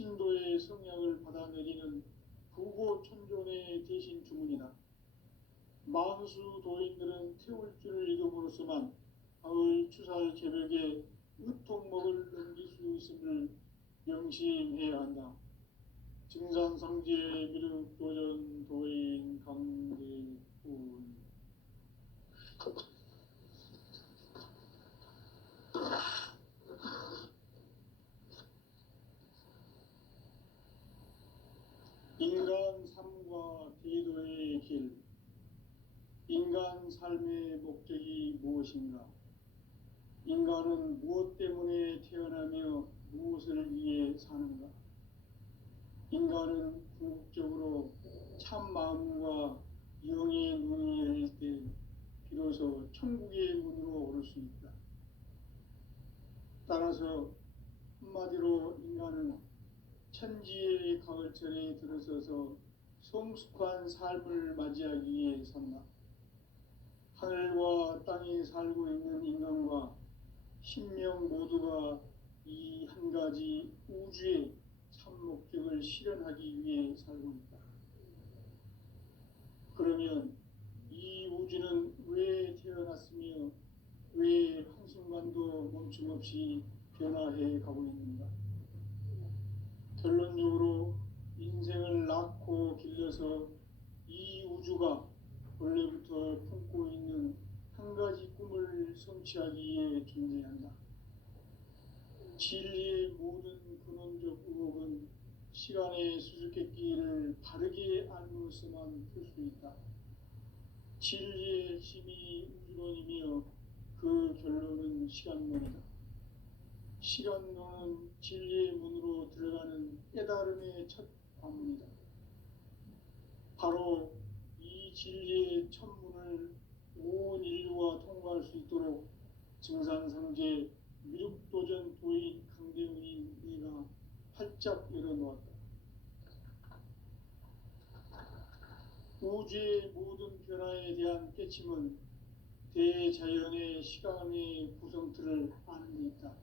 신도의 성약을 받아내리는 부고천존의 대신 주문이다. 만수 도인들은 태울 줄을 읽음으로써만 가을 추살 개벽에 으통먹을 넘길 수 있음을 명심해야 한다. 증산상제 미륵 도전 도인 강대군. 인간 삶과 대도의 길. 인간 삶의 목적이 무엇인가? 인간은 무엇 때문에 태어나며 무엇을 위해 사는가? 인간은 궁극적으로 참 마음과 영의 눈이 열릴 때 비로소 천국의 문으로 오를 수 있다. 따라서 한마디로 인간은 천지의 가을철에 들어서서 성숙한 삶을 맞이하기 위해 산다. 하늘과 땅에 살고 있는 인간과 신명 모두가 이 한 가지 우주의 참 목적을 실현하기 위해 살고 있다. 그러면 이 우주는 왜 태어났으며 왜 한순간도 멈춤없이 변화해 가고 있는가? 결론적으로 인생을 낳고 길러서 이 우주가 원래부터 품고 있는 한 가지 꿈을 성취하기 위해 존재한다. 진리의 모든 근원적 의혹은 시간의 수수께끼를 바르게 알므로써만 풀 수 있다. 진리의 힘이 우주론이며 그 결론은 시간론이다. 시간론은 진리의 문으로 들어가는 깨달음의 첫 관문이다. 바로 이 진리의 첫 문을 온 인류가 통과할 수 있도록 증산상제 미륵도전 도인 강대훈인 내가 활짝 열어놓았다. 우주의 모든 변화에 대한 깨침은 대자연의 시간의 구성틀을 아는 데 있다.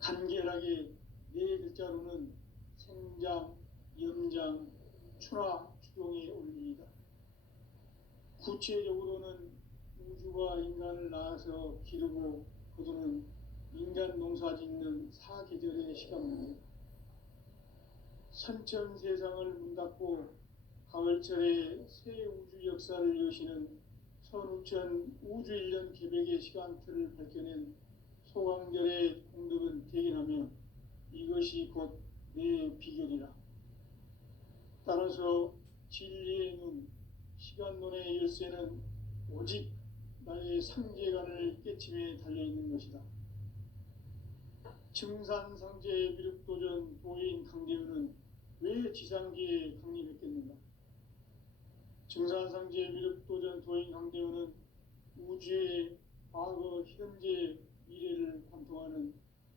간결하게 네 글자로는 생장, 염장, 추나 추동의 원리이다. 구체적으로는 우주가 인간을 낳아서 기르고 거두는 인간 농사 짓는 사계절의 시간문이다. 선천세상을 문닫고 가을철에 새 우주 역사를 여시는 선우천 우주일년 개벽의 시간틀을 밝혀낸 소강절의 공덕은 대견하며 이것이 곧 내 비결이라. 따라서 진리의 눈, 시간론의 열쇠는 오직 나의 상제관을 깨침에 달려있는 것이다. 증산상제 미륵도전 도인 강대훈은 왜 지상계에 강림했겠는가? 증산상제 미륵도전 도인 강대훈은 우주의 과거, 현재, 미래를 관통하는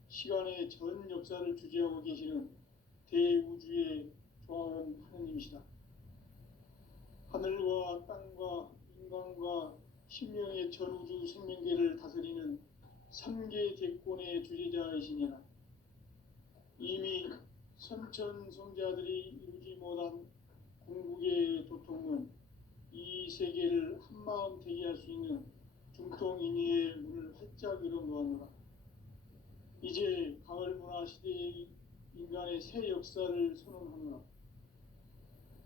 시간의 전 역사를 주재하고 계시는 대우주의 조화원 하느님이시다. 하늘과 땅과 인간과 신명의 전우주 생명계를 다스리는 삼계 대권의 주재자이시니라. 이미 선천 성자들이 이루지 못한 궁극의 도통은 이 세계를 한마음 되게 할 수 있는 중통인의의 문을 활짝 열어놓았노라. 이제 가을 문화 시대의 인간의 새 역사를 선언하노라.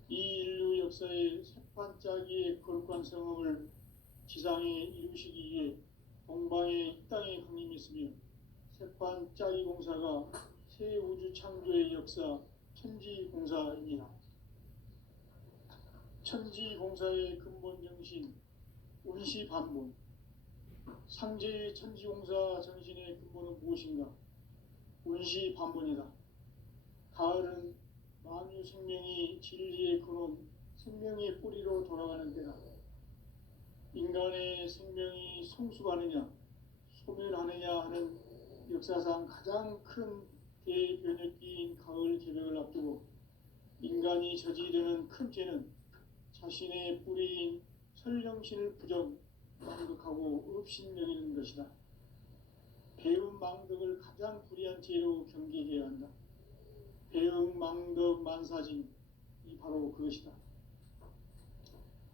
이 인류 역사의 새반짝이의 거룩한 성업을 지상에 이루시기 위해 동방의 이 땅에 강림했으며 새반짝이 공사가 새 우주 창조의 역사 천지공사이니라. 천지공사의 근본 정신 운시반본. 상제의 천지공사 정신의 근본은 무엇인가? 운시반본이다. 가을은 만유 생명이 진리의 근원, 생명의 뿌리로 돌아가는 때다. 인간의 생명이 성숙하느냐, 소멸하느냐 하는 역사상 가장 큰 대변혁기인 가을 개벽을 앞두고 인간이 저지르는 큰 죄는 자신의 뿌리인 설령신을 부정, 망덕하고 업신여기는 것이다. 배운 망덕을 가장 불의한 죄로 경계해야 한다. 배응망덕 만사진, 이 바로 그것이다.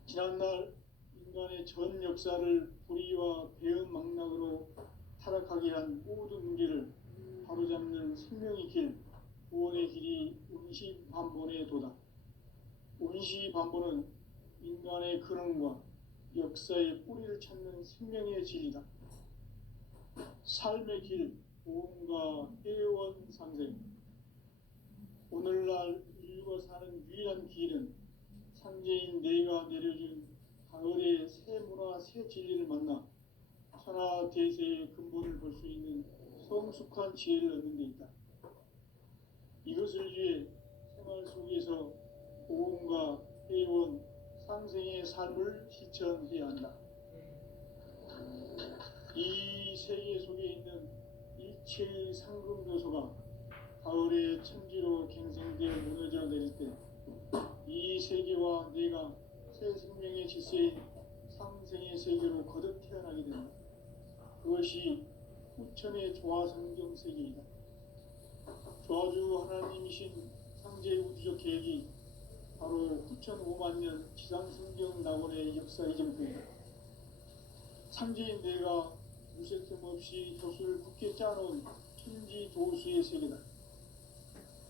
지난날 인간의 전 역사를 불의와 배은망락으로 타락하게 한 모든 문제를 바로잡는 생명의 길, 구원의 길이 운시반본에 도다. 운시반본은 인간의 근원과 역사의 뿌리를 찾는 생명의 진리다. 삶의 길, 보험과 회원 상생. 오늘날 인류가 사는 유일한 길은 상제인 내가 내려준 가을의 새 문화, 새 진리를 만나 천하 대세의 근본을 볼 수 있는 성숙한 지혜를 얻는 데 있다. 이것을 위해 생활 속에서 보험과 회원, 상생의 삶을 실천해야 한다. 이 세계 속에 있는 일체의 상금 요소가 가을의 천지로 갱생되어 무너져 내릴 때 이 세계와 내가 새 생명의 질서인 상생의 세계로 거듭 태어나게 된다. 그것이 후천의 조화성경 세계이다. 조화주 하나님이신 상제 우주적 계획이 바로 후천 5만 년 지상성경 낙원의 역사 이전부이다. 상제인 내가 무쇠틈 없이 조수를 굳게 짜놓은 천지 조수의 세계다.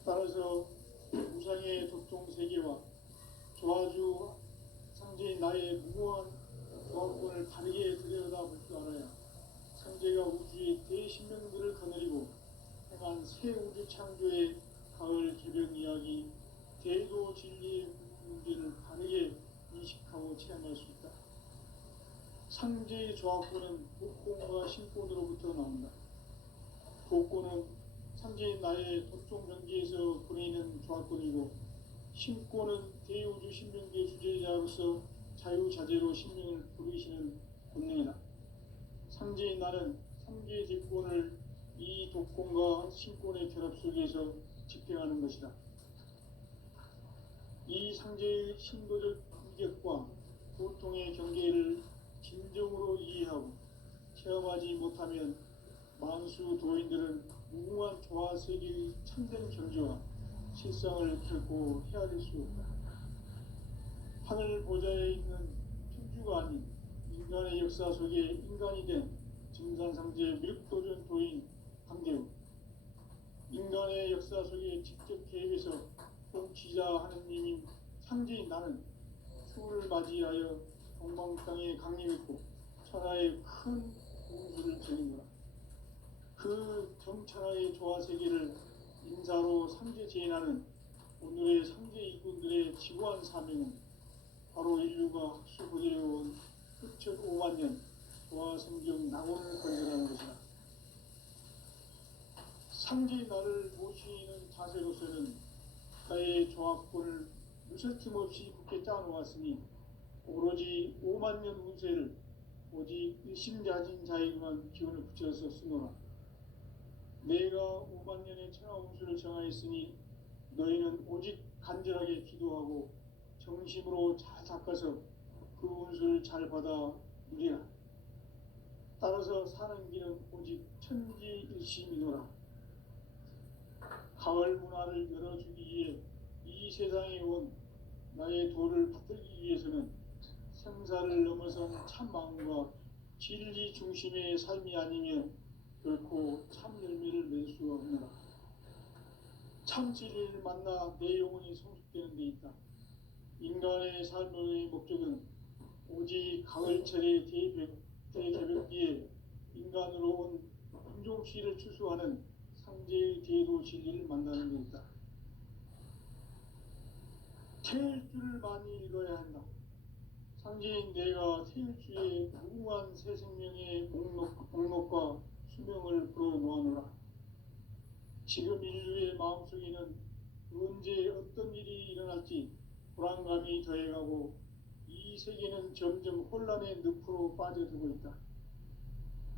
따라서 무상의 도통 세계와 조화주 상제인 나의 무모한 조화권을 바르게 들여다볼 줄 알아야 상제가 우주의 대신명들을 거느리고 행한 새 우주 창조의 가을 개변 이야기, 대도 진리의 문제를 바르게 인식하고 체험할 수 있다. 상제의 조화권은 복권과 신권으로부터 나온다. 복권은 상제인 나의 도통 경계에서 보내는 조화권이고, 신권은 대우주 신명계 주제자로서 자유자재로 신명을 부르시는 본능이다. 상제인 나는 상계의 대권을 이 독권과 신권의 결합 속에서 집행하는 것이다. 이 상제의 신도적 인격과 보통의 경계를 진정으로 이해하고 체험하지 못하면 만수 도인들은 무궁한 조화 세계의 참된 경지와 실상을 결코 헤아릴 수 없다. 하늘 보좌에 있는 천주가 아닌 인간의 역사 속에 인간이 된 증산상제 밀도전 도인 강대우, 인간의 역사 속에 직접 개입해서 통치자 하느님인 상제인 나는 추후를 맞이하여 동방 땅에 강림했고 천하의 큰 공수를 지닌 거라. 그 정천하의 조화 세계를 인사로 상제 제인하는 오늘의 상제 일꾼들의 지구한 사명은 바로 인류가 학수부대해온 후천 5만 년 조화 성경 낙원을 건설하는 것이다. 상제의 나를 모시는 자세로서는 나의 조화권을 무설틈 없이 굳게 짜놓았으니 오로지 5만 년 운세를 오직 일심자진 자에게만 기운을 붙여서 쓰노라. 내가 5만 년의 천하 운수를 정하였으니 너희는 오직 간절하게 기도하고 정심으로 잘 닦아서 그 운수를 잘 받아 누리라. 따라서 사는 길은 오직 천지일심이노라. 가을 문화를 열어주기 위해 이 세상에 온 나의 도를 받들기 위해서는 생사를 넘어선 참 마음과 진리 중심의 삶이 아니면 결코 참 열매를 맺을 수 없노라. 참 진리를 만나 내 영혼이 성숙되는 데 있다. 인간의 삶의 목적은 오직 가을철의 대개벽기에 인간으로 온 인종시를 추수하는 상제의 대도 진리를 만나는 데 있다. 태일주를 많이 읽어야 한다. 상제인 내가 태일주의 무궁한 새 생명의 목록과 수명을 불어놓아노라. 지금 인류의 마음속에는 언제 어떤 일이 일어날지 불안감이 더해가고 이 세계는 점점 혼란의 늪으로 빠져들고 있다.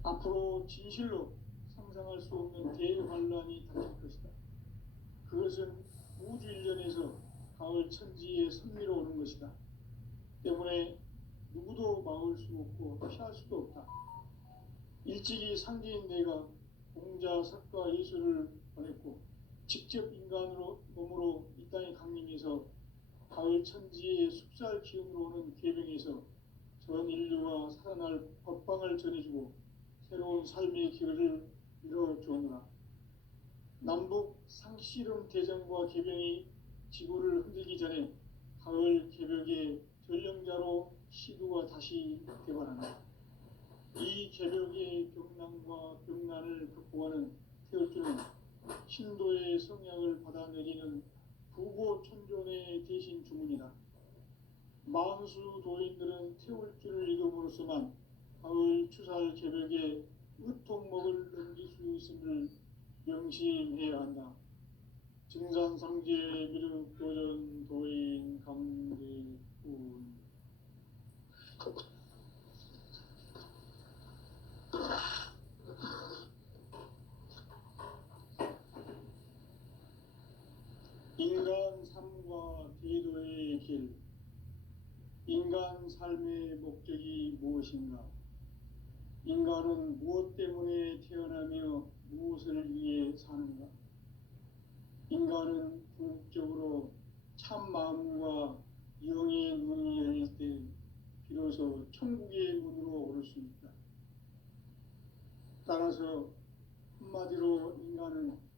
앞으로 진실로 상상할 수 없는 대환란이 닥칠 것이다. 그것은 우주 일련에서 가을 천지에 선미로 오는 것이다. 때문에 누구도 막을 수 없고 피할 수도 없다. 일찍이 상제인 내가 공자, 석가, 예술을 보냈고 직접 인간으로 몸으로 이 땅에 강림해서 가을 천지의 숲살 기운으로 오는 계병에서 전 인류가 살아날 법방을 전해주고 새로운 삶의 기회를 열어주었노라. 남북 상씨름 대전과 계병이 지구를 흔들기 전에 가을 개벽의 전령자로 시두가 다시 개발한다. 이 개벽의 병난과 병난을 극복하는 태울주는 신도의 성약을 받아내리는 부고천존의 대신 주문이다. 만수 도인들은 태울주를 이름으로서만 가을 추살 개벽에 으통목을 넘길 수 있음을 명심해야 한다. 증산상제 미륵도전 도인 강대군. 인간 삶과 대도의 길. 인간 삶의 목적이 무엇인가? 인간은 무엇 때문에 태어나며 무엇을 위해 사는가? 인간은 궁극적으로 참 마음과 영의 눈이 열릴 때 비로소 천국의 문으로 오를 수 있다. 따라서 한마디로 인간은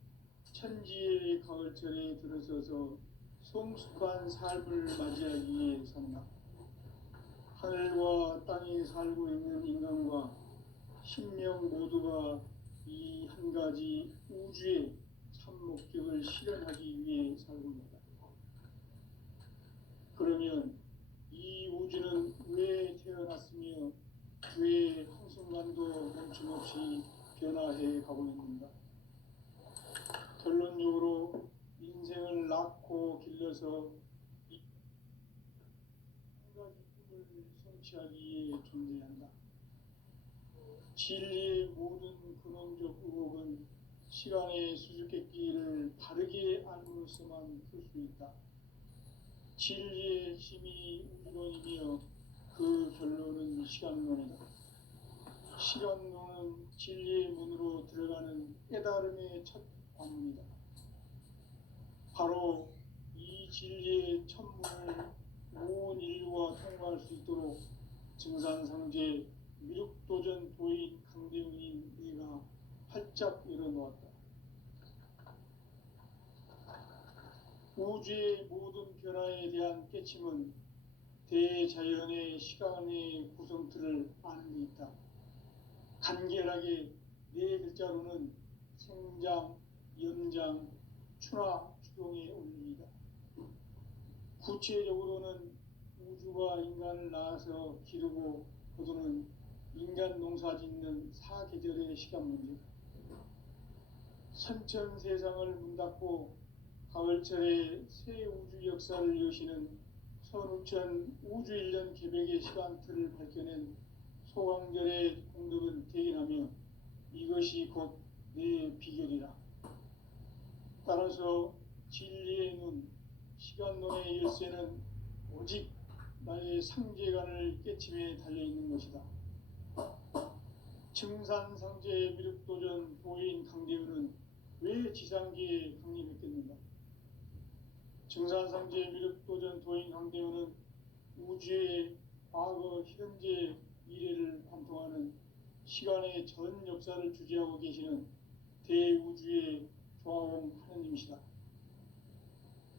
천지의 가을철에 들어서서 성숙한 삶을 맞이하기 위해 산다. 하늘과 땅에 살고 있는 인간과 신명 모두가 이 한 가지 우주의 참 목적을 실현하기 위해 살고 있다. 그러면 이 우주는 왜 태어났으며 왜 한순간도 멈춤없이 변화해 가고 있는가? 결론적으로 인생을 낳고 길러서 한 가지 꿈을 성취하기 위해 존재한다. 진리의 모든 근원적 의혹은 시간의 수수께끼를 바르게 알므로써만 풀 수 있다. 진리의 힘이 우주론이며 그 결론은 시간론이다. 시간론은 진리의 문으로 들어가는 깨달음의 첫 관문이다. 바로 이 진리의 첫문을 온 인류가 통과할 수 있도록 증산상제 미륵도전 도인 강대웅인 내가 활짝 열어놓았다. 우주의 모든 변화에 대한 깨침은 대자연의 시간의 구성틀을 아는 데 있다. 간결하게 네 글자로는 생장, 연장, 추나 추동의 원리이다. 구체적으로는 우주가 인간을 낳아서 기르고 거두는 인간 농사 짓는 사계절의 시간 문제. 선천 세상을 문 닫고 가을철에 새 우주 역사를 여시는 선우천 우주 1년 개벽의 시간틀을 밝혀낸 소강절의 공덕은 대견하며 이것이 곧 내 비결이라. 따라서 진리의 눈, 시간론의 열쇠는 오직 나의 상제관을 깨침에 달려있는 것이다. 증산상제 미륵도전 도인 강대우는 왜 지상계에 강림했겠는가? 증산상제 미륵도전 도인 강대우는 우주의 과거, 현재, 미래를 관통하는 시간의 전 역사를 주재하고 계시는 대우주의 조화원 하느님이시다.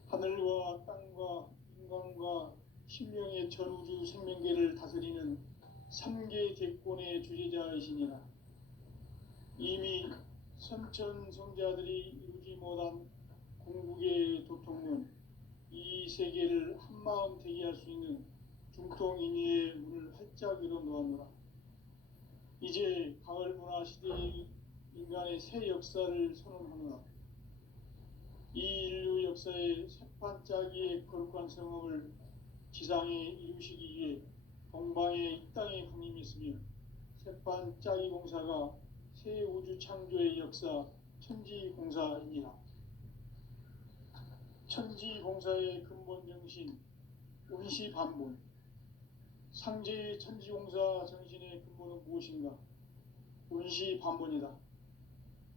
하늘과 땅과 인간과 신명의 전우주 생명계를 다스리는 3계 대권의 주재자이시니라. 이미 선천 성자들이 이루지 못한 궁극의 도통론, 이 세계를 한마음 되게 할 수 있는 중통인의의 문을 활짝 열어놓았노라. 이제 가을 문화 시대의 인간의 새 역사를 선언하노라. 이 인류 역사의 새판짜기의 거룩한 성업을 지상에 이루시기 위해 동방의 이 땅에 강림했으며 새판짜기 공사가 새 우주 창조의 역사 천지공사이니라. 천지공사의 근본 정신 운시반본. 상제의 천지공사 정신의 근본은 무엇인가? 운시반본이다.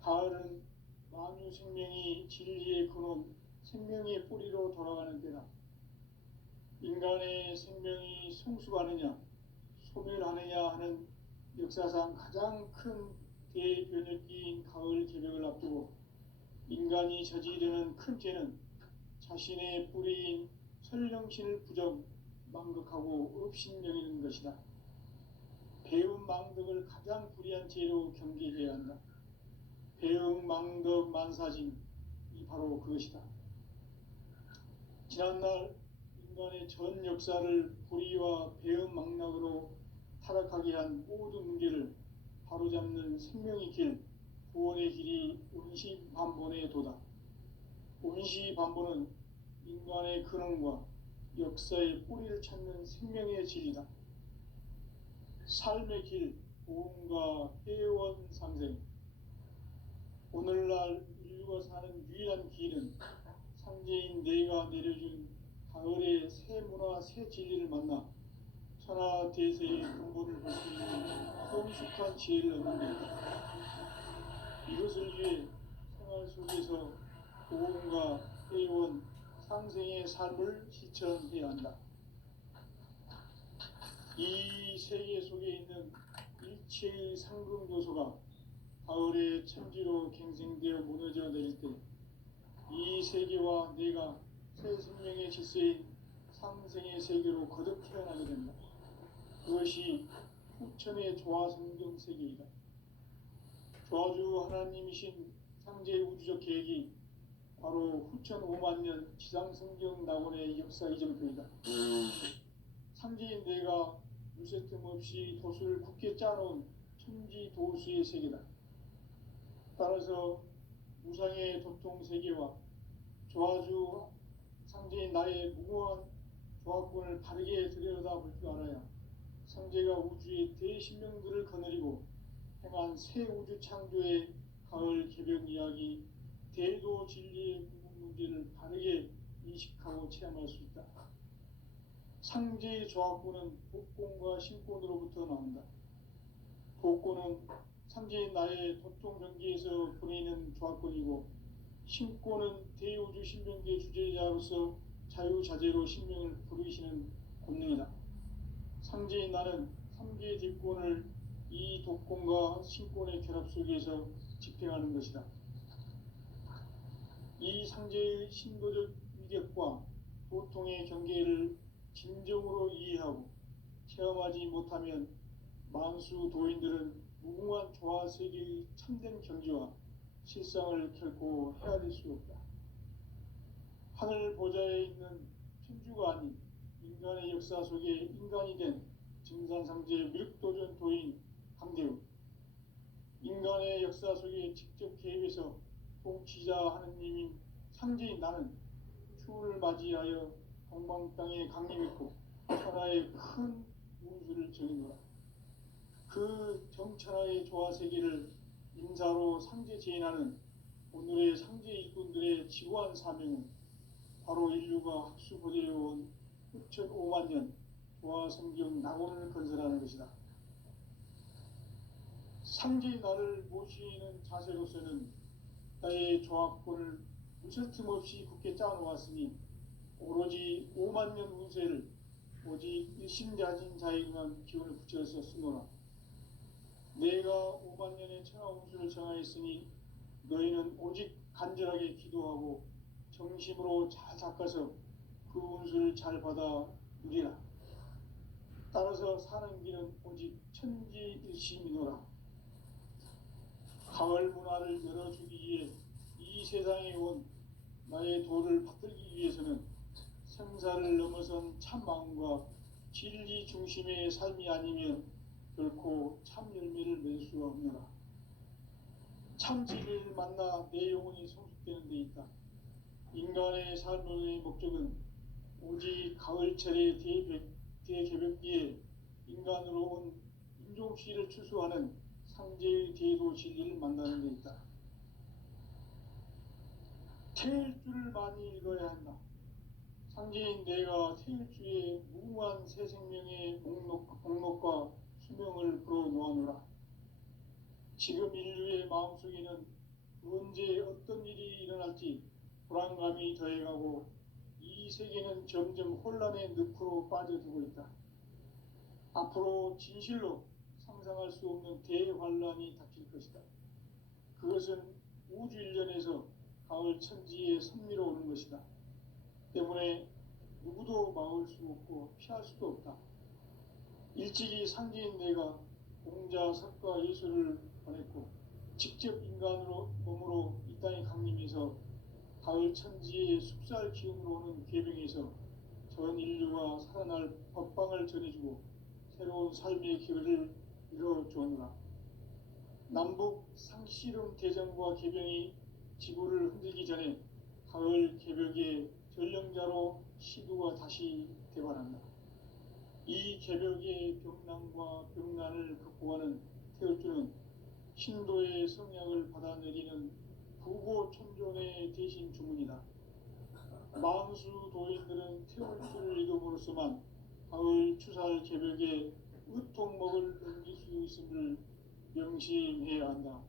가을은 만유 생명이 진리의 근원, 생명의 뿌리로 돌아가는 때다. 인간의 생명이 성숙하느냐 소멸하느냐 하는 역사상 가장 큰 대변혁기인 가을 개벽을 앞두고 인간이 저지르는 큰 죄는 자신의 뿌리인 설령신을 부정, 망극하고 업신여기는 것이다. 배움 망덕을 가장 불의한 죄로 경계해야 한다. 배움 망덕 만사징이 바로 그것이다. 지난날 인간의 전 역사를 불의와 배움 망락으로 타락하게 한 모든 문제를 바로잡는 생명의 길, 구원의 길이 운시반본의 도다. 운시반본은 인간의 근원과 역사의 뿌리를 찾는 생명의 진리다. 삶의 길, 보험과 회원 상생. 오늘날 인류가 사는 유일한 길은 상제인 내가 내려준 가을의 새 문화, 새 진리를 만나 천하대세의 근본을 볼 수 있는 성숙한 지혜를 얻는 것이다. 이것을 위해 생활 속에서 보험과 회원, 상생의 삶을 실천해야 한다. 이 세계 속에 있는 일체의 상승도소가 가을의 천지로 갱생되어 무너져 내릴 때 이 세계와 내가 새 생명의 질서인 상생의 세계로 거듭 태어나게 된다. 그것이 후천의 조화성경 세계이다. 조화주 하나님이신 상제 우주적 계획이 바로 후천 5만 년 지상성경 낙원의 역사 이정표이다. 상제인 내가 무쇠틈 없이 도수를 굳게 짜놓은 천지 도수의 세계다. 따라서 무상의 도통 세계와 조화주 상제인 나의 무모한 조합권을 바르게 들여다볼 줄 알아야 상제가 우주의 대신명들을 거느리고 행한 새 우주 창조의 가을 개벽 이야기, 대도 진리의 구분 문제를 바르게 인식하고 체험할 수 있다. 상제의 조합권은 복권과 신권으로부터 나온다. 복권은 상제인 나의 도통 경계에서 보내는 조합권이고, 신권은 대우주 신명계 주제자로서 자유자재로 신명을 부르시는 권능이다. 상제인 나는 3개의 뒷권을 이 독권과 신권의 결합 속에서 집행하는 것이다. 이 상제의 신도적 위력과 보통의 경계를 진정으로 이해하고 체험하지 못하면 만수 도인들은 무궁한 조화세계의 참된 경지와 실상을 결코 헤아릴 수 없다. 하늘 보좌에 있는 천주가 아닌 인간의 역사 속에 인간이 된 증산상제 미륵도전 도인 강대우, 인간의 역사 속에 직접 개입해서 통치자 하느님인 상제인 나는 추운을 맞이하여 동방 땅에 강림했고 천하의 큰 운수를 정인노라. 그 정천하의 조화세계를 인사로 상제 제인하는 오늘의 상제 일꾼들의 지고한 사명은 바로 인류가 학수고대해온 후천 5만 년 조화성경 낙원을 건설하는 것이다. 상제의 나를 모시는 자세로서는 나의 조합권을 무설틈 없이 굳게 짜놓았으니 오로지 5만 년 운세를 오직 일심자진 자에게만 기운을 붙여서 쓰노라. 내가 5만 년의 천하 운수를 정하였으니 너희는 오직 간절하게 기도하고 정심으로 잘 닦아서 그 운수를 잘 받아 누리라. 따라서 사는 길은 오직 천지일심이노라. 가을 문화를 열어주기 위해 이 세상에 온 나의 도를 받들기 위해서는 생사를 넘어선 참 마음과 진리 중심의 삶이 아니면 결코 참 열매를 맺을 수가 없노라. 참 진리를 만나 내 영혼이 성숙되는 데 있다. 인간의 삶의 목적은 오직 가을철의 대개벽기에 인간으로 온 인종씨를 추수하는 상제의 대도 진리를 만나는 데 있다. 태일주를 많이 읽어야 한다. 상제인 내가 태일주의 무궁한 새 생명의 목록과 수명을 불어놓아노라. 지금 인류의 마음속에는 언제 어떤 일이 일어날지 불안감이 더해가고 이 세계는 점점 혼란의 늪으로 빠져들고 있다. 앞으로 진실로 상상할 수 없는 대환란이 닥칠 것이다. 그것은 우주 일련에서 가을 천지에 섭리로 오는 것이다. 때문에 누구도 막을 수 없고 피할 수도 없다. 일찍이 상제인 내가 공자, 석가, 예수를 보냈고 직접 인간으로 몸으로 이 땅에 강림해서 가을 천지의 숲살 기운으로 오는 계명에서 전 인류가 살아날 법방을 전해주고 새로운 삶의 기회를 이뤄주오노라. 남북 상씨름 대전과 개병이 지구를 흔들기 전에 가을 개벽의 전령자로 시두가 다시 대발한다. 이 개벽의 병난과 병난을 극복하는 태울주는 신도의 성약을 받아내리는 부고천존의 대신 주문이다. 만수 도인들은 태울주를 이름으로서만 가을 추살 개벽에 으통먹을 넘길 수 있음을 명심해야 한다.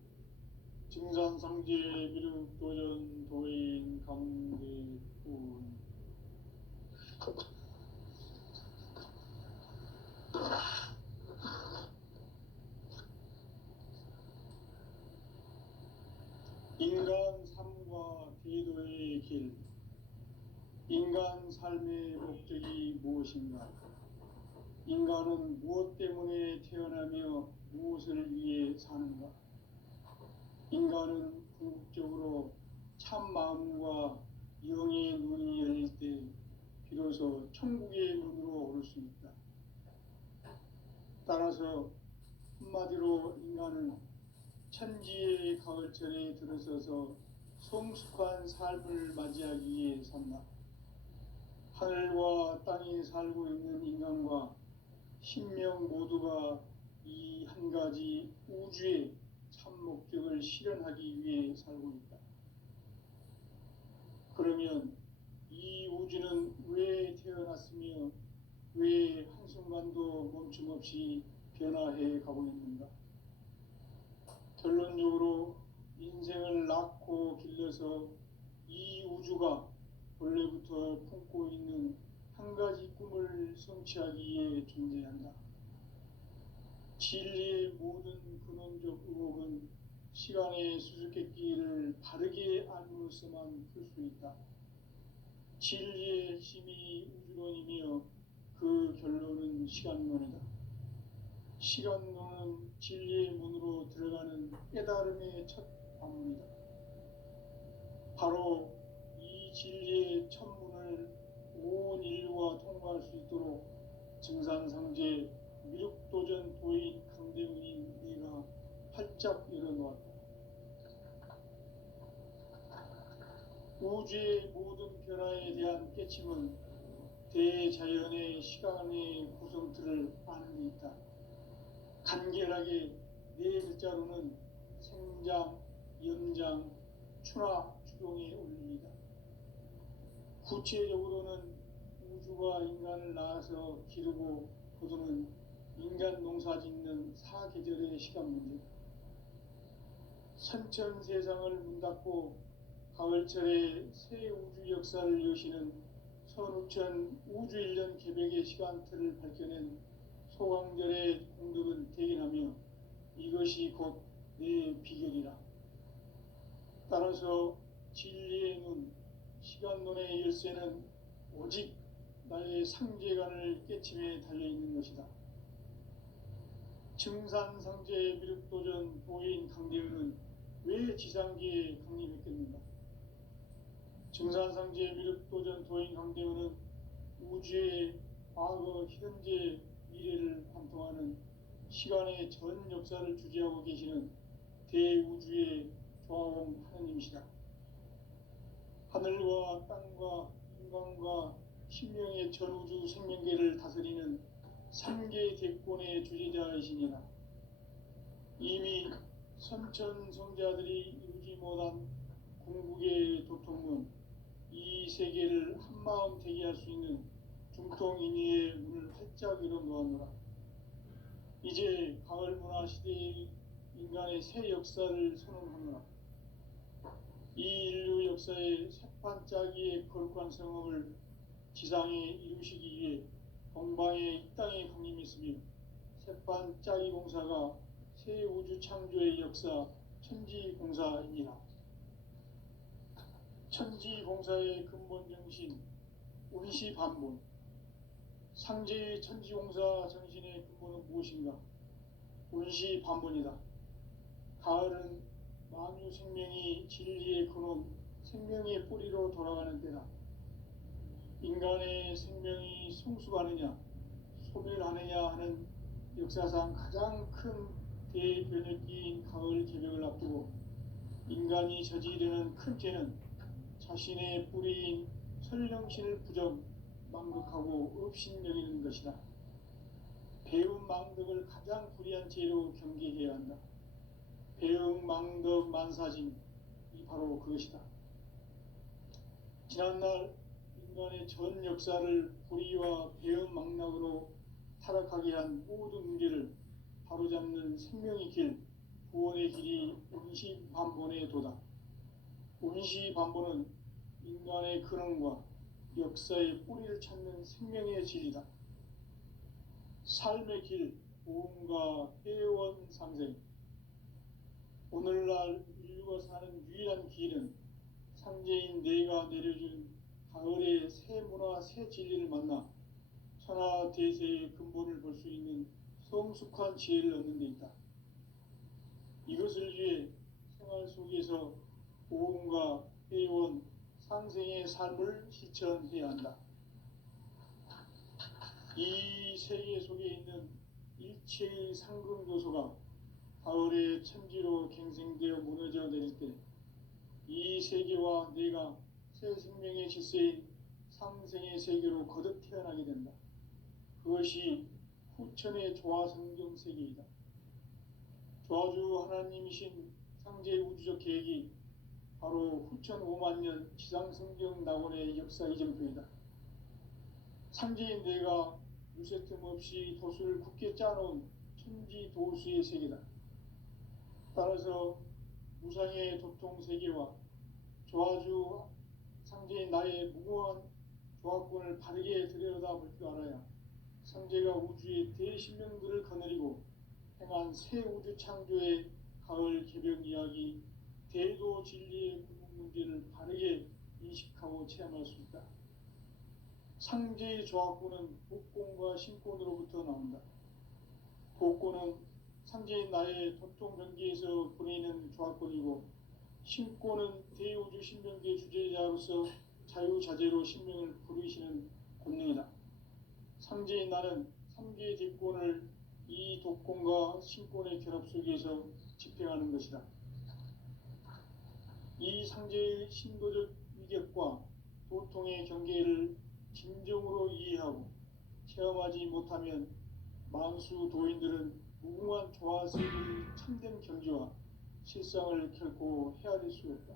증산상제 비륵 도전 도인 강대군. 인간 삶과 대도의 길. 인간 삶의 목적이 무엇인가? 인간은 무엇 때문에 태어나며 무엇을 위해 사는가? 인간은 궁극적으로 참 마음과 영의 눈이 열릴 때 비로소 천국의 문으로 오를 수 있다. 따라서 한마디로 인간은 천지의 가을철에 들어서서 성숙한 삶을 맞이하기 위해 산다. 하늘과 땅에 살고 있는 인간과 신명 모두가 이 한 가지 우주의 참 목적을 실현하기 위해 살고 있다. 그러면 이 우주는 왜 태어났으며 왜 한순간도 멈춤 없이 변화해 가고 있는가? 결론적으로 인생을 낳고 길러서 이 우주가 원래부터 품고 있는 한 가지 꿈을 성취하기 위해 존재한다. 진리의 모든 근원적 의혹은 시간의 수수께끼를 바르게 알므로써만 풀 수 있다. 진리의 핵심이 우주론이며 그 결론은 시간론이다. 시간론은 진리의 문으로 들어가는 깨달음의 첫 관문이다. 바로 이 진리의 첫 문을 온 인류가 통과할 수 있도록 증산상제 미륵도전 도인 강대훈인 네가 활짝 열어놓았다. 우주의 모든 변화에 대한 깨침은 대자연의 시간의 구성틀을 아는 데 있다. 간결하게 네 글자로는 생장, 연장, 추나 추동의 원리이다. 구체적으로는 우주가 인간을 낳아서 기르고 거두는 인간 농사 짓는 사계절의 시간 문제. 선천 세상을 문 닫고 가을철에 새 우주 역사를 여시는 선우천 우주일년 개벽의 시간틀을 밝혀낸 소강절의 공덕은 대견하며 이것이 곧 내 비결이라. 따라서 진리의 눈, 시간론의 열쇠는 오직 나의 상제관을 깨침에 달려있는 것이다. 증산상제 미륵도전 도인 강대훈은 왜 지상계에 강림했겠는가? 증산상제 미륵도전 도인 강대훈은 우주의 과거, 현재, 미래를 관통하는 시간의 전 역사를 주재하고 계시는 대우주의 조화원 하느님이시다. 하늘과 땅과 인간과 신명의 전우주 생명계를 다스리는 삼계 대권의 주재자이시니라. 이미 선천 성자들이 이루지 못한 궁극의 도통문, 이 세계를 한마음 되게 할 수 있는 중통인의의 문을 활짝 열어놓았노라. 이제 가을 문화 시대의 인간의 새 역사를 선언하노라. 이 인류 역사의 새판짜기의 거룩한 성험을 지상에 이루시기 위해 동방에 이 땅에 강림했으며 새판짜기 공사가 새 우주 창조의 역사 천지공사입니다. 천지공사의 근본 정신 운시반본. 상제의 천지공사 정신의 근본은 무엇인가? 운시반본이다. 가을은 만유 생명이 진리의 근원, 생명의 뿌리로 돌아가는 때다. 인간의 생명이 성숙하느냐, 소멸하느냐 하는 역사상 가장 큰 대변혁기인 가을 개벽을 앞두고 인간이 저지르는 큰 죄는 자신의 뿌리인 설령신을 부정, 망극하고 업신여기는 것이다. 배움 망덕을 가장 불의한 죄로 경계해야 한다. 배움 망덕 만사징이 바로 그것이다. 지난날 인간의 전 역사를 불의와 배움 망락으로 타락하게 한 모든 문제를 바로잡는 생명의 길, 구원의 길이 운시반본의 도다. 운시반본은 인간의 근원과 역사의 뿌리를 찾는 생명의 진리다. 삶의 길, 보험과 회원 상생. 오늘날 인류가 사는 유일한 길은 상제인 내가 내려준 가을의 새 문화, 새 진리를 만나 천하 대세의 근본을 볼 수 있는 성숙한 지혜를 얻는 데 있다. 이것을 위해 생활 속에서 보험과 회원, 상생의 삶을 실천해야 한다. 이 세계 속에 있는 일체의 상금 요소가 가을의 천지로 갱생되어 무너져 내릴 때 이 세계와 내가 새 생명의 질서인 상생의 세계로 거듭 태어나게 된다. 그것이 후천의 조화성경 세계이다. 조화주 하나님이신 상제의 우주적 계획이 바로 후천 5만 년 지상성경 낙원의 역사 이정표이다. 상제인 내가 무쇠틈 없이 도수를 굳게 짜놓은 천지 도수의 세계다. 따라서 무상의 도통 세계와 조화주 상제인 나의 무궁한 조화권을 바르게 들여다볼 줄 알아야 상제가 우주의 대신명들을 거느리고 행한 새 우주 창조의 가을 개벽 이야기, 대도 진리의 궁극 문제를 바르게 인식하고 체험할 수 있다. 상제의 조화권은 복권과 신권으로부터 나온다. 복권은 상제인 나의 도통 경계에서 보내는 조화권이고, 신권은 대우주 신명계 주제자로서 자유자재로 신명을 부르시는 권능이다. 상제인 나는 3개의 뒷권을 이 독권과 신권의 결합 속에서 집행하는 것이다. 이 상제의 신도적 위격과 도통의 경계를 진정으로 이해하고 체험하지 못하면 만수 도인들은 무궁한 조화세계의 참된 경지와 실상을 결코 헤아릴 수 없다.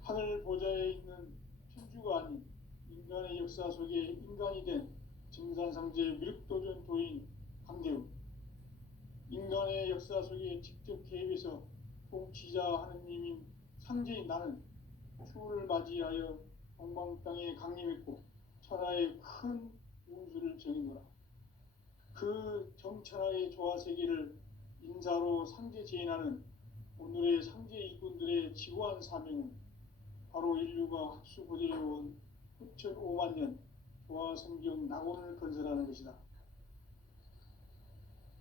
하늘 보좌에 있는 천주가 아닌 인간의 역사 속에 인간이 된 증산상제 미륵도전 도인 강대우, 인간의 역사 속에 직접 개입해서 통치자 하느님인 상제인 나는 추후를 맞이하여 동방 땅에 강림했고 천하의 큰 운수를 정인노라. 그 정천하의 조화세계를 인사로 상제 제인하는 오늘의 상제 일꾼들의 지구한 사명은 바로 인류가 학수고대해온 후천 5만 년 조화성경 낙원을 건설하는 것이다.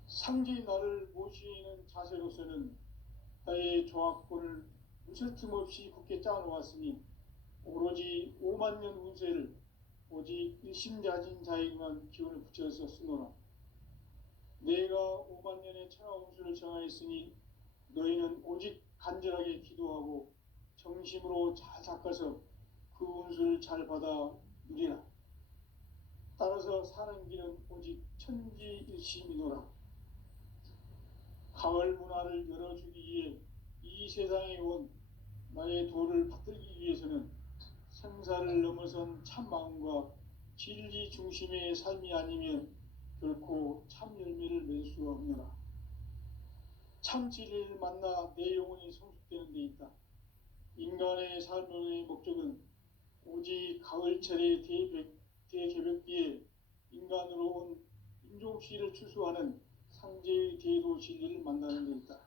상제인 나를 모시는 자세로서는 나의 조화권을 무쇠틈 없이 굳게 짜놓았으니 오로지 5만 년 운세를 오직 일심자진 자에게만 기운을 붙여서 쓰노라. 내가 5만 년의 천하 운수를 정하였으니 너희는 오직 간절하게 기도하고 정심으로 잘 닦아서 그 운수를 잘 받아 누리라. 따라서 사는 길은 오직 천지일심이노라. 가을 문화를 열어주기 위해 이 세상에 온 나의 도를 받들기 위해서는 생사를 넘어선 참 마음과 진리 중심의 삶이 아니면 결코 참 열매를 맺을 수 없노라. 참 진리를 만나 내 영혼이 성숙되는 데 있다. 인간의 삶의 목적은 오직 가을철의 대개벽기에 인간으로 온 인종시를 추수하는 상제의 대도 진리를 만나는 데 있다.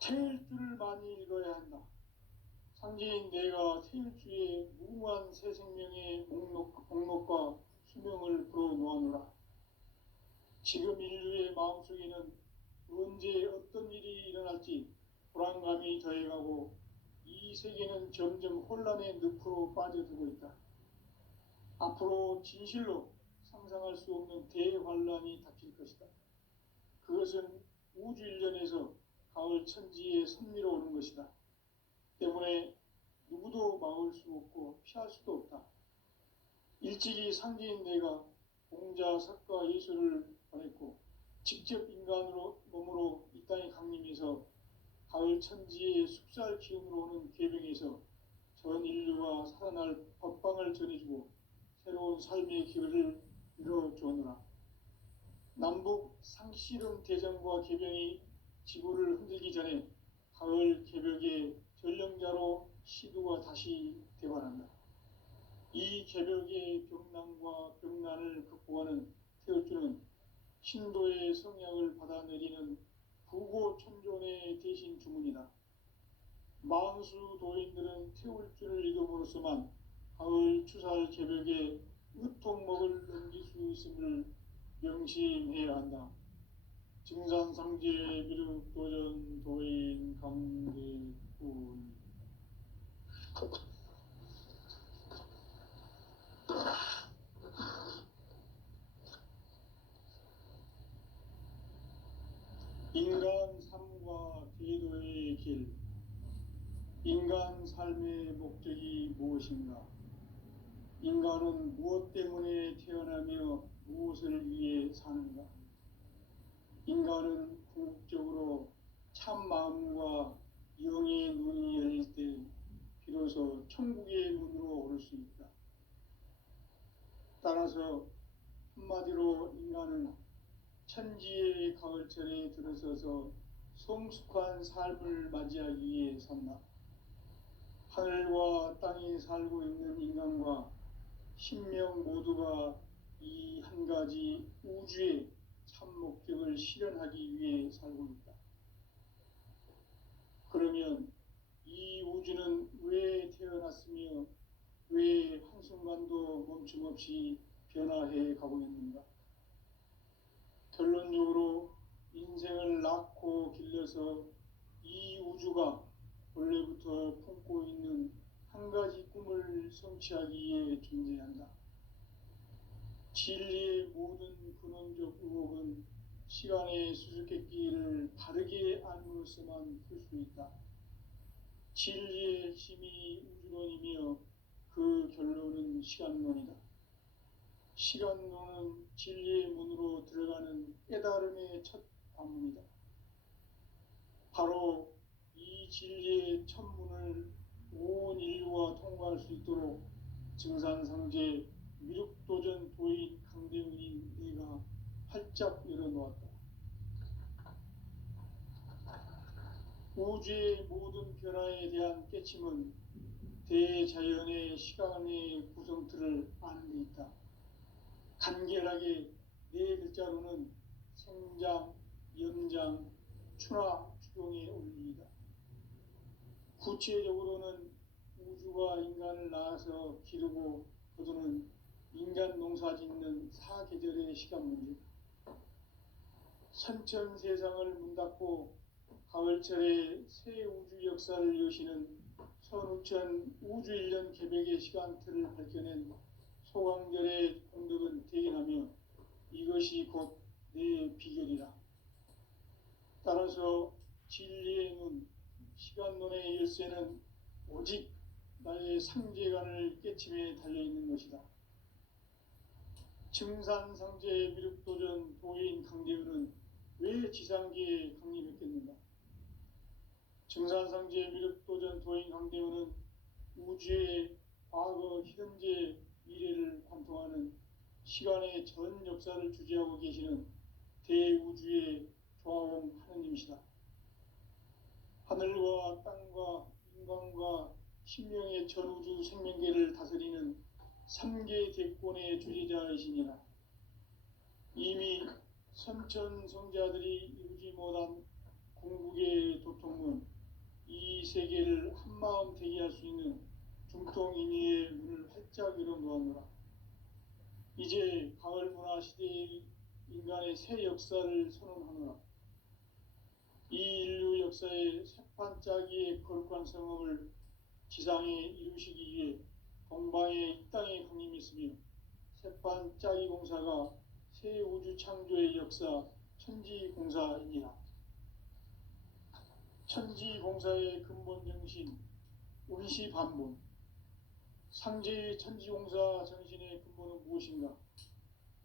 태일주를 많이 읽어야 한다. 상제인 내가 태일주의 무궁한 새 생명의 목록과 수명을 불어놓아노라. 지금 인류의 마음속에는 언제 어떤 일이 일어날지 불안감이 더해가고 이 세계는 점점 혼란의 늪으로 빠져들고 있다. 앞으로 진실로 상상할 수 없는 대환란이 닥칠 것이다. 그것은 우주 일련에서 가을 천지에 선미로 오는 것이다. 때문에 누구도 막을 수 없고 피할 수도 없다. 일찍이 상제인 내가 공자, 석가, 예수를 보냈고 직접 인간으로 몸으로 이 땅에 강림해서 가을 천지의 숙살 기운으로 오는 계병에서 전 인류가 살아날 법방을 전해주고 새로운 삶의 기회를 이뤄주었노라. 남북 상씨름 대전과 계병이 지구를 흔들기 전에 가을 개벽의 전령자로 시두가 다시 대발한다. 이 개벽의 병난과 병난을 극복하는 태울주는 신도의 성약을 받아내리는 부고천존의 대신 주문이다. 만수 도인들은 태울주를 읽음으로써만 가을 추살 개벽에 으통목을 넘길 수 있음을 명심해야 한다. 증산상제 미륵도전 도인 강대군. 인간 삶과 제도의 길. 인간 삶의 목적이 무엇인가? 인간은 무엇 때문에 태어나며 무엇을 위해 사는가? 인간은 궁극적으로 참 마음과 영의 눈이 열릴 때 비로소 천국의 문으로 오를 수 있다. 따라서 한마디로 인간은 천지의 가을철에 들어서서 성숙한 삶을 맞이하기 위해 산다. 하늘과 땅에 살고 있는 인간과 신명 모두가 이 한 가지 우주의 참 목적을 실현하기 위해 살고 있다. 그러면 이 우주는 왜 태어났으며 왜 한순간도 멈춤없이 변화해 가고 있는가? 결론적으로 인생을 낳고 길러서 이 우주가 원래부터 품고 있는 한 가지 꿈을 성취하기 위해 존재한다. 진리의 모든 근원적 의혹은 시간의 수수께끼를 바르게 알므로서만 풀 수 있다. 진리의 핵심이 우주론이며 그 결론은 시간론이다. 시간론은 진리의 문으로 들어가는 깨달음의 첫 관문이다. 바로 이 진리의 첫 문을 온 인류가 통과할 수 있도록 증산상제 미륵도전 도인 강대훈인 내가 활짝 열어놓았다. 우주의 모든 변화에 대한 깨침은 대자연의 시간의 구성틀을 아는 데 있다. 간결하게 네 글자로는 생장, 연장, 추나 추동의 원리이다. 구체적으로는 우주가 인간을 낳아서 기르고 거두는 인간 농사 짓는 사계절의 시간 문제. 선천 세상을 문 닫고 가을철에 새 우주 역사를 여시는 선우천 우주일년 개벽의 시간틀을 밝혀낸 소강절의 공덕은 대견하며 이것이 곧 내 비결이라. 따라서 진리의 눈, 시간론의 열쇠는 오직 나의 상제관을 깨침에 달려있는 것이다. 증산상제 미륵도전 도인 강대훈은 왜 지상계에 강림했겠는가? 증산상제 미륵도전 도인 강대훈은 우주의 과거, 현재, 미래를 관통하는 시간의 전 역사를 주재하고 계시는 대우주의 조화공 하느님이시다. 하늘과 땅과 인간과 신명의 전우주 생명계를 다스리는 삼계 대권의 주재자이시니라. 이미 선천성자들이 이루지 못한 궁극의 도통은 이 세계를 한마음 되게 할 수 있는 중통인의의 문을 활짝 열어놓았노라. 이제 가을 문화 시대의 인간의 새 역사를 선언하노라. 이 인류 역사의 새판짜기의 거룩한 성업을 지상에 이루시기 위해 동방의 이 땅에 강림했으며 새판짜기 공사가 새 우주 창조의 역사 천지공사이니라. 천지공사의 근본 정신 운시반본. 상제의 천지공사 정신의 근본은 무엇인가?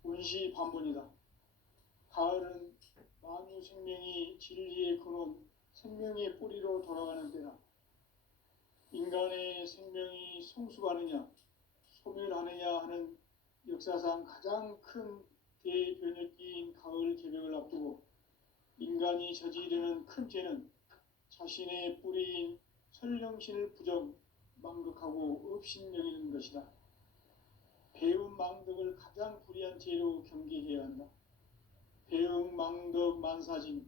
운시반본이다. 가을은 만유 생명이 진리의 근원, 생명의 뿌리로 돌아가는 때다. 인간의 생명이 성숙하느냐, 소멸하느냐 하는 역사상 가장 큰 대변혁기인 가을 개벽을 앞두고 인간이 저지르는 큰 죄는 자신의 뿌리인 설령신을 부정, 망극하고 업신여기는 것이다. 배움 망덕을 가장 불의한 죄로 경계해야 한다. 배움 망덕 만사진이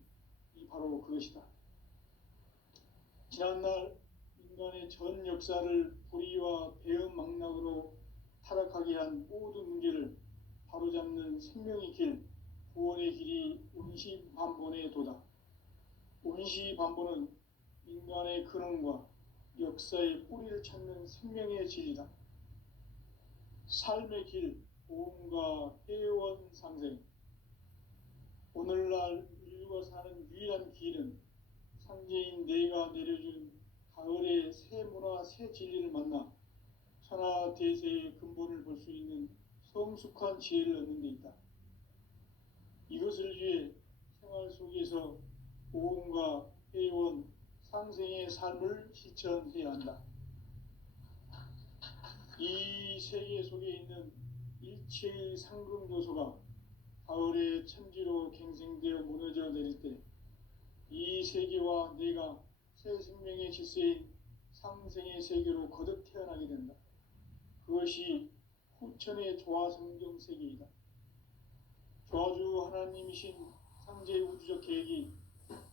바로 그것이다. 지난날 인간의 전 역사를 불의와 배움 망락으로 타락하게 한 모든 문제를 바로잡는 생명의 길, 구원의 길이 운시반본의 도다. 운시반본은 인간의 근원과 역사의 뿌리를 찾는 생명의 진리다. 삶의 길, 보험과 회원 상생. 오늘날 인류가 사는 유일한 길은 상제인 내가 내려준 가을의 새 문화, 새 진리를 만나 천하대세의 근본을 볼 수 있는 성숙한 지혜를 얻는 데 있다. 이것을 위해 생활 속에서 보험과 회원, 상생의 삶을 실천해야 한다. 이 세계 속에 있는 일체의 상금도소가 가을의 천지로 갱생되어 무너져 내릴 때 이 세계와 내가 새 생명의 질서인 상생의 세계로 거듭 태어나게 된다. 그것이 후천의 조화성경 세계이다. 조화주 하나님이신 상제 우주적 계획이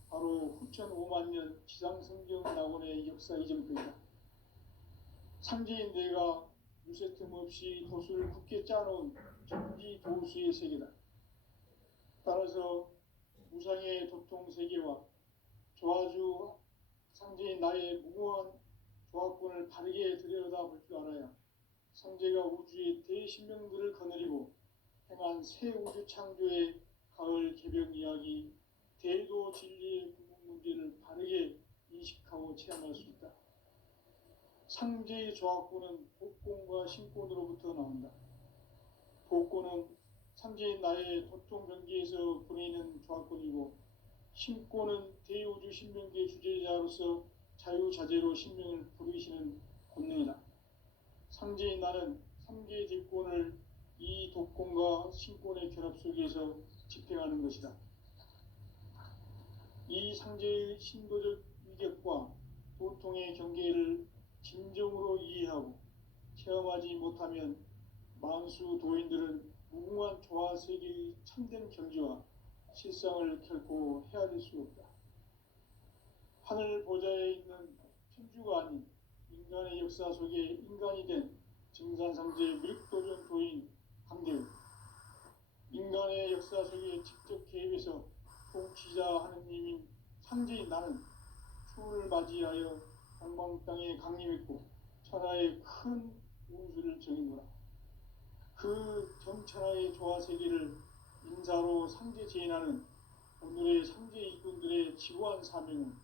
바로 후천 5만 년 지상성경 낙원의 역사 이전부이다. 상제인 내가 물새 틈 없이 도수를 굳게 짜놓은 천지 도수의 세계다. 따라서 무상의 도통 세계와 조화주 상제인 나의 무모한 조합권을 바르게 들여다볼 줄 알아야 상제가 우주의 대신명들을 거느리고 행한 새 우주 창조의 가을 개벽 이야기, 대도 진리의 궁극 문제를 바르게 인식하고 체험할 수 있다. 상제의 조합권은 복권과 신권으로부터 나온다. 복권은 상제인 나의 도통 경계에서 보내는 조합권이고, 신권은 대우주 신명계 주제자로서 자유자재로 신명을 부르시는 권능이다. 상제인 나는 3개의 뒷권을 이 독권과 신권의 결합 속에서 집행하는 것이다. 이 상제의 신도적 위격과 도통의 경계를 진정으로 이해하고 체험하지 못하면 만수 도인들은 무궁한 조화 세계의 참된 경지와 실상을 결코 헤아릴 수 없다. 하늘 보좌에 있는 천주가 아닌 인간의 역사 속에 인간이 된 증산상제 밀도전 도인 강대우, 인간의 역사 속에 직접 개입해서 통치자 하느님인 상제인 나는 추운을 맞이하여 동방 땅에 강림했고 천하의 큰 운수를 정인노라. 그 정천하의 조화세계를 인사로 상제 제인하는 오늘의 상제 이군들의 지고한 사명은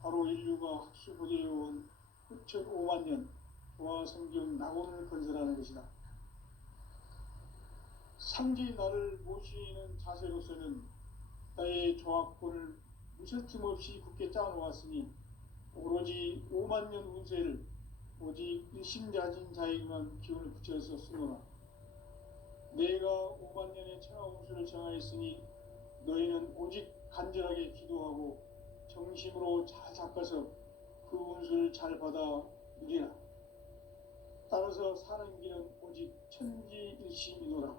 바로 인류가 학수보제해온 후천 5만 년 조화성경 낙원을 건설하는 것이다. 상제의 나를 모시는 자세로서는 나의 조합권을 무쇠틈 없이 굳게 짜놓았으니 오로지 5만 년 운세를 오직 일심자진 자에게만 기운을 붙여서 쓰노라. 내가 5만 년의 천하 운수를 정하였으니 너희는 오직 간절하게 기도하고 정심으로 잘 닦아서 그 운수를 잘 받아 누리라. 따라서 사는 길은 오직 천지일심이노라.